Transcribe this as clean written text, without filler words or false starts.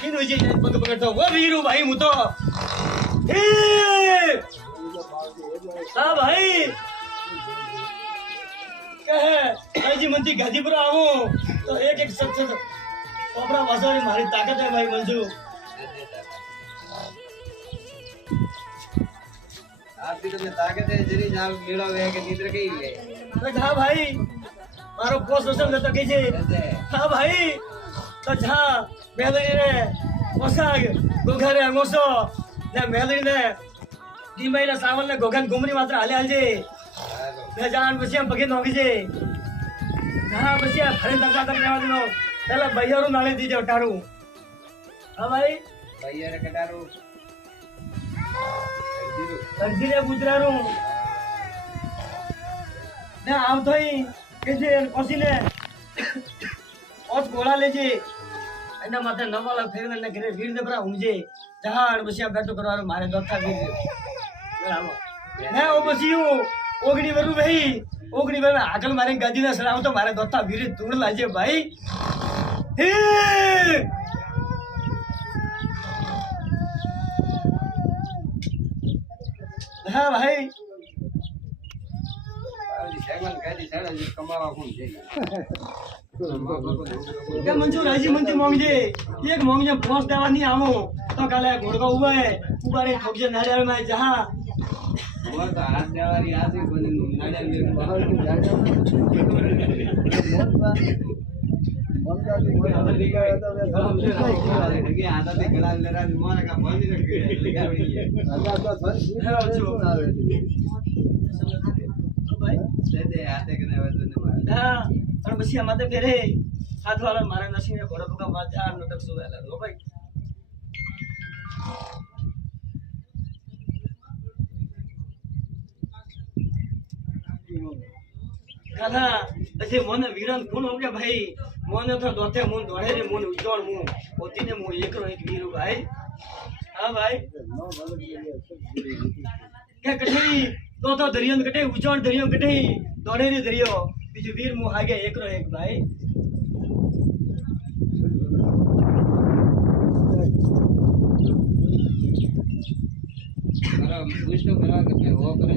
तीन बजे पग पकड़ता वो वीरू भाई मु तो हाँ भाई कहे जी मंत्री गाजीपुर आवो तो एक एक सच सच अपना वसारी मारी ताकत है भाई मंजू आपकी तो में ताकत है जरी जाल मेड़ा वे के निद्र के ले हाँ भाई मारो पोस्ट सोशल तो कीजे हाँ भाई तो जा मेलरी ने पोसाग गोघरे अंगोसो ने मेलरी ने दीमैला सावल ने गोघन गुमरी मात्र हाले हालजे ने जान बसिया बगे नोगी जे हां बसिया फरे दबा तक नेवा दिनो पहला भैयारो नाले दीजे टारू हां भाई भैया रे कटारू अर्जीरे गुजरारू ने आव थई के जे पसीने और गोला लेजे एना माथे नवाला फेरने ने घरे वीर दे बरा हुंजे जहाड़ बसिया बैठो करवारो मारे दोथा वीर बराबर मैं ओ बसियो ओगड़ी वरु भाई ओगड़ी वर आकल मारे गादी ना सलाव तो मारे दोथा वीर तूड़ लाजे भाई हे हां भाई सेगल गाड़ी साडा जी कमावा कोण છે क्या मंजूर है जी मंत्री मांगजे एक मांगजे पोस्ट देवा नहीं आवो तो काले घोड़का हुआ है ऊपर एक ठोकजे नारियल में जहां वो तो हाथ देवारी आसी कोने नारियल में बाहर को जाजा मन का लिखा है तो लगे आधा से गला ले रहा मोर का बंद रखे लगा हुई है आधा तो भाई दे दे आते के वजन में हां और बसिया माते फेरे हाथ वाला मारे नसी ने घोड़ा का बाजा नटक सुवेला रो भाई काला ऐसे मन वीरन कोण हो गया भाई मन तो दोते मन दौड़े रे मन उजोड़ मु होती ने मु एक रो एक वीरू भाई हां भाई क्या कठे तो दरियन कटे उजोड़ दरियो कटे दौड़े रे दरियो बीजू वीर मु आगे एक रो एक भाई करो कुछ तो करा के वो करे